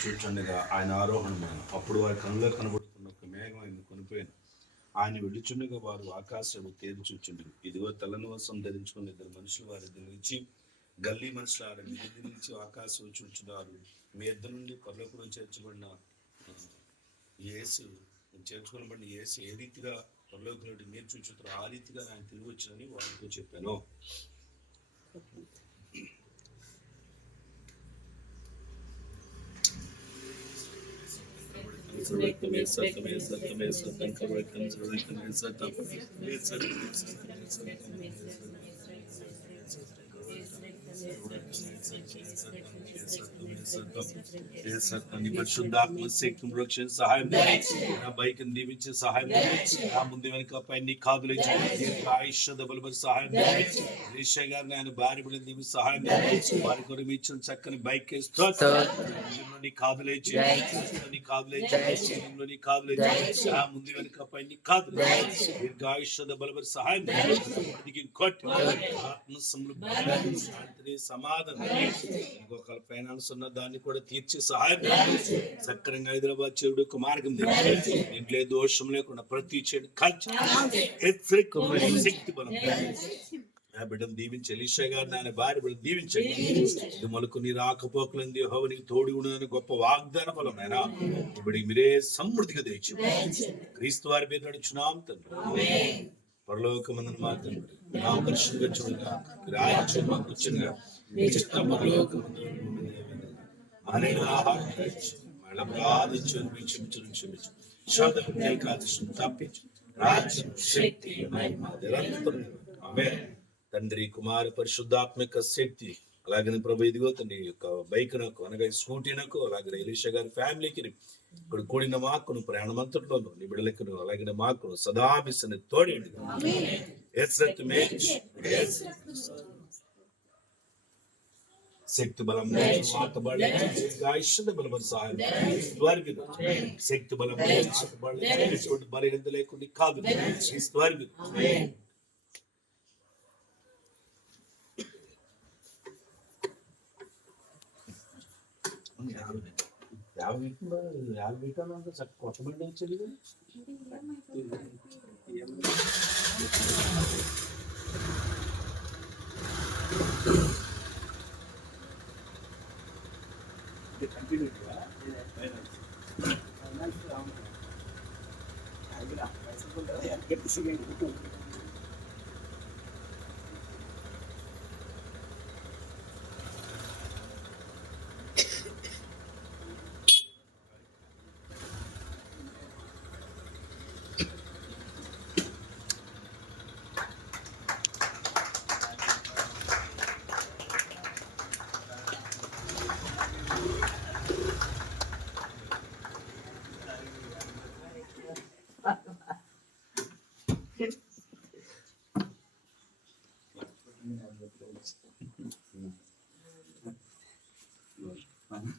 చూచుండగా ఆయన ఆరోహణమైన అప్పుడు వారి కనులో కనబడుతున్న ఒక మేఘం ఆయన కొనిపోయాను. ఆయన విడుచుండగా వారు ఆకాశము తేరు చూచుండరు ఇదిగో తలనివాసం ధరించుకున్న ఇద్దరు మనుషులు వారి ఇద్దరు నుంచి గల్లీ మనుషులు ఆరు మీది నుంచి ఆకాశం చూచున్నారు మీ ఇద్దరు నుండి పర్లోకుడు చేర్చబడిన ఏసు యేసు చేర్చుకోబడిన యేసు ఏ రీతిగా పర్లోకులు మీరు చూచుతారో ఆ రీతిగా ఆయన తిరిగి వచ్చిందని వాళ్ళతో చెప్పాను. Jesus. సత్యాన్ని పరిశుద్ధాత్మ శక్తి రక్షణ సహాయం నా బైక్ దీవించే సహాయం నా ముందు వెనుక పై నీ కాదులు ఆయుష్ద బలబడి సహాయం రిషా గారిని ఆయన భార్య బిడ్డ దీవి సహాయం వారి కొరకు ఇచ్చిన చక్కని బైక్ నీ కాదులేచి నీ కాదులేచి నీ కాదులేచి నా ముందు వెనుక పై నీ కాదులు దీర్ఘాయుష్ద బలబడి సహాయం కొట్టి ఆత్మ సమృద్ధి శాంతిని సమాధానం ఇంకొక ఫైనాన్స్ ఉన్న దాన్ని కూడా తీర్చి సహాయం సక్రంగా హైదరాబాద్ చెడు మార్గం. ఇంట్లో దోషం లేకుండా ప్రతి చెడు హెచ్చరిక శక్తి బలం. ఆ బిడ్డను దీవించి ఎలీషా గారిని ఆయన భార్య బిడ్డ దీవించండి. ఇది మొలకు నీ రాకపోకలంది హోవనికి తోడి ఉండదని గొప్ప వాగ్దాన ఫలం అయినా ఇప్పుడు మీరే సమృద్ధిగా తెచ్చి క్రీస్తు వారి మీద నడుచున్నాం తండ్రి. పరలోకమందున మా తండ్రి. నా పరిశుద్ధంగా చూడగా రాయించు మాకు వచ్చినగా మీ చిత్తం పరలోకమందున ఆహారం తెచ్చి మళ్ళీ ప్రార్థించు క్షమించు క్షమించు శోధన కాదు తప్పించు. రాజ్యం శక్తి మహిమ నిరంతరం ఆమె తండ్రి కుమార పరిశుద్ధాత్మిక శక్తి. అలాగనే ప్రభు ఇదిగో తండ్రి యొక్క బైక్ నాకు అనగా స్కూటీ నాకు అలాగే ఎలీషా గారి ఫ్యామిలీకి ఇక్కడ కూడిన మాకును ప్రయాణమంతట్లోను నిబిడలకును బిడ్డలకు అలాగే మాకును సదాభిసని తోడేండి శక్తి బలం మాట బలం ఆయుష్య బలం సహాయం వారికి శక్తి బలం ఎటువంటి బలహీనత లేకుండా కాదు వారికి యాభై యాభై இது கண்டினியூட்டியாக அதனால அவங்க கேட்டு சீக்கிரம்